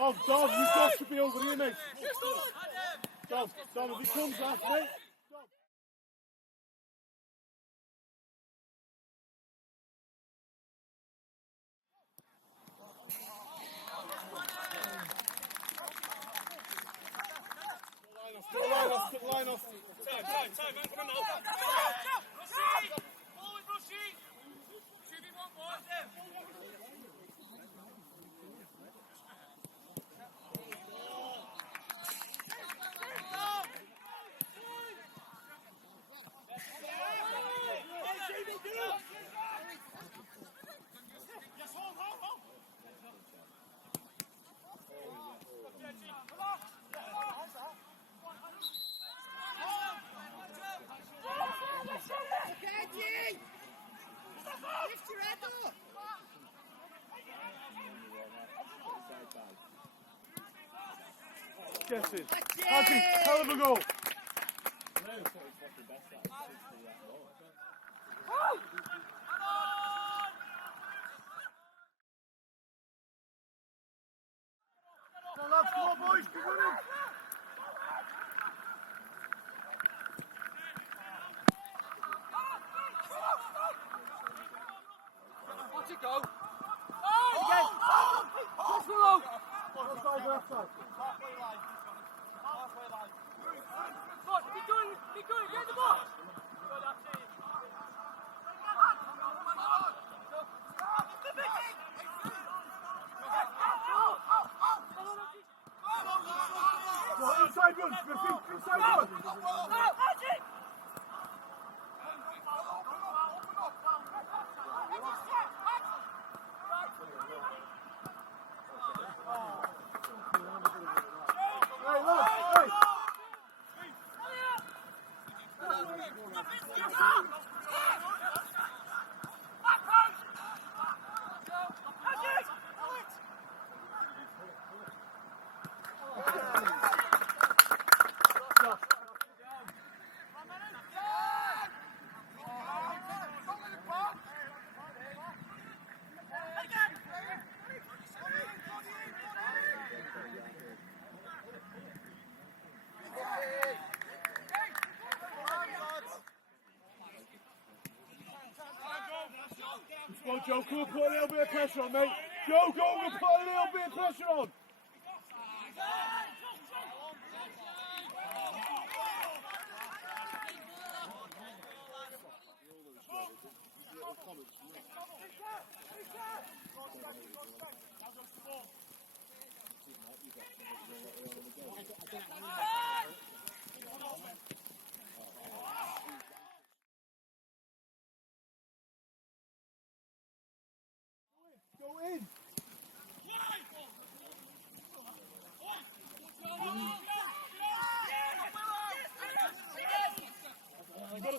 Dom, you've got to be over here, mate. Dom, if he comes after me. Line off. Time, man, come on now. Forward, Rushy. Should be one more. Get it. Haji, hell of a goal. Come on, boys, keep running. Watch it go. Again. Push below. Offside, offside. Halfway line. Good, be good, get the ball. Good, that's it. Inside run, inside run. Go, Joe, come on, put a little bit of pressure on, mate. Go, we'll put a little bit of pressure on. Go in! You got to